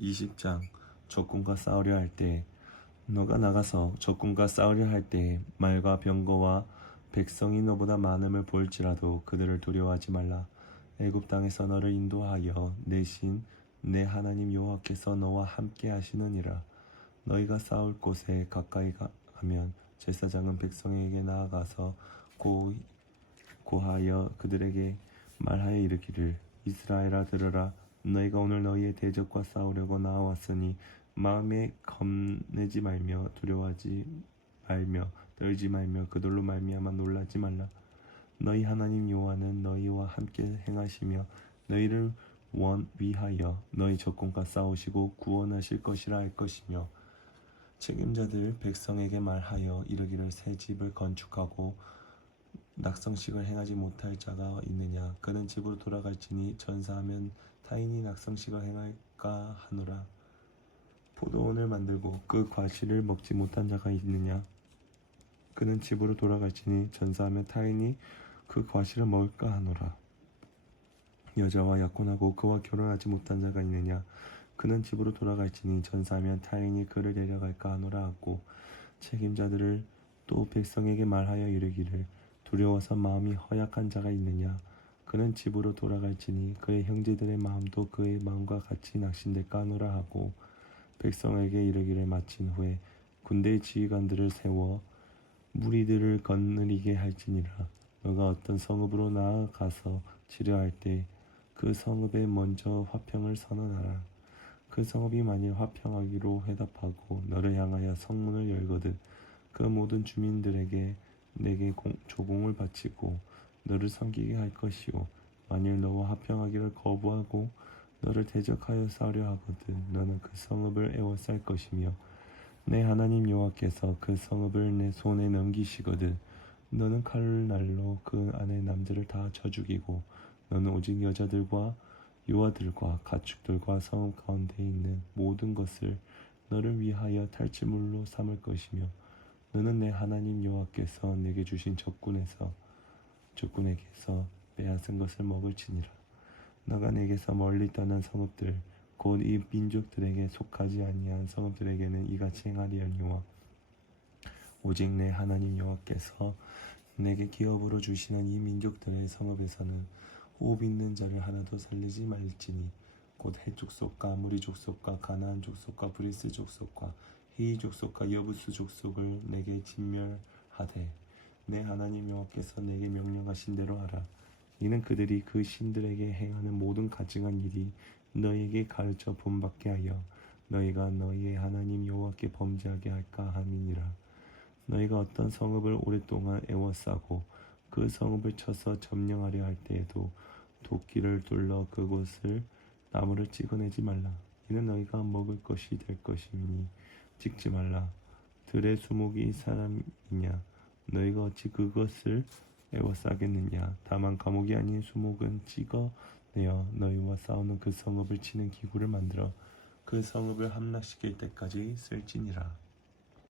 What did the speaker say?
20장 적군과 싸우려 할 때 너가 나가서 적군과 싸우려 할 때 말과 병거와 백성이 너보다 많음을 볼지라도 그들을 두려워하지 말라. 애굽 땅에서 너를 인도하여 내신 내 하나님 여호와께서 너와 함께 하시느니라. 너희가 싸울 곳에 가까이 가- 가면 제사장은 백성에게 나아가서 고, 고하여 그들에게 말하여 이르기를 이스라엘아 들으라 너희가 오늘 너희의 대적과 싸우려고 나왔으니 마음에 겁내지 말며 두려워하지 말며 떨지 말며 그들로 말미암아 놀라지 말라. 너희 하나님 여호와는 너희와 함께 행하시며 너희를 원 위하여 너희 적군과 싸우시고 구원하실 것이라 할 것이며 책임자들 백성에게 말하여 이르기를 새 집을 건축하고 낙성식을 행하지 못할 자가 있느냐? 그는 집으로 돌아갈지니 전사하면 타인이 낙성식을 행할까 하노라. 포도원을 만들고 그 과실을 먹지 못한 자가 있느냐? 그는 집으로 돌아갈지니 전사하면 타인이 그 과실을 먹을까 하노라. 여자와 약혼하고 그와 결혼하지 못한 자가 있느냐? 그는 집으로 돌아갈지니 전사하면 타인이 그를 데려갈까 하노라 하고 책임자들을 또 백성에게 말하여 이르기를 두려워서 마음이 허약한 자가 있느냐? 그는 집으로 돌아갈지니 그의 형제들의 마음도 그의 마음과 같이 낙심될까 하노라 하고 백성에게 이르기를 마친 후에 군대의 지휘관들을 세워 무리들을 거느리게 할지니라. 너가 어떤 성읍으로 나아가서 치료할 때 그 성읍에 먼저 화평을 선언하라. 그 성읍이 만일 화평하기로 회답하고 너를 향하여 성문을 열거든 그 모든 주민들에게 내게 공- 조공을 바치고 너를 섬기게 할 것이요 만일 너와 화평하기를 거부하고 너를 대적하여 싸우려 하거든 너는 그 성읍을 에워쌀 것이며 내 하나님 여호와께서 그 성읍을 내 손에 넘기시거든 너는 칼날로 그 안에 남들을 다 쳐 죽이고 너는 오직 여자들과 유아들과 가축들과 성읍 가운데 있는 모든 것을 너를 위하여 탈취물로 삼을 것이며 너는 내 하나님 여호와께서 내게 주신 적군에서 적군에게서 빼앗은 것을 먹을지니라. 너가 내게서 멀리 떠난 성읍들 곧 이 민족들에게 속하지 아니한 성읍들에게는 이같이 행하리하니와. 오직 내 하나님 여호와께서 내게 기업으로 주시는 이 민족들의 성읍에서는 호흡 있는 자를 하나도 살리지 말지니 곧 해족속과 무리 족속과 가나안 족속과 브리스 족속과 히이 족속과 여부스 족속을 내게 진멸하되 내 하나님 여호와께서 내게 명령하신 대로 하라. 이는 그들이 그 신들에게 행하는 모든 가증한 일이 너희에게 가르쳐 본받게 하여 너희가 너희의 하나님 여호와께 범죄하게 할까 함이니라. 너희가 어떤 성읍을 오랫동안 애워싸고 그 성읍을 쳐서 점령하려 할 때에도 도끼를 둘러 그곳을 나무를 찍어내지 말라. 이는 너희가 먹을 것이 될 것이니 찍지 말라. 들의 수목이 사람이냐? 너희가 어찌 그것을 애워싸겠느냐? 다만 감옥이 아닌 수목은 찍어내어 너희와 싸우는 그 성읍을 치는 기구를 만들어 그 성읍을 함락시킬 때까지 쓸지니라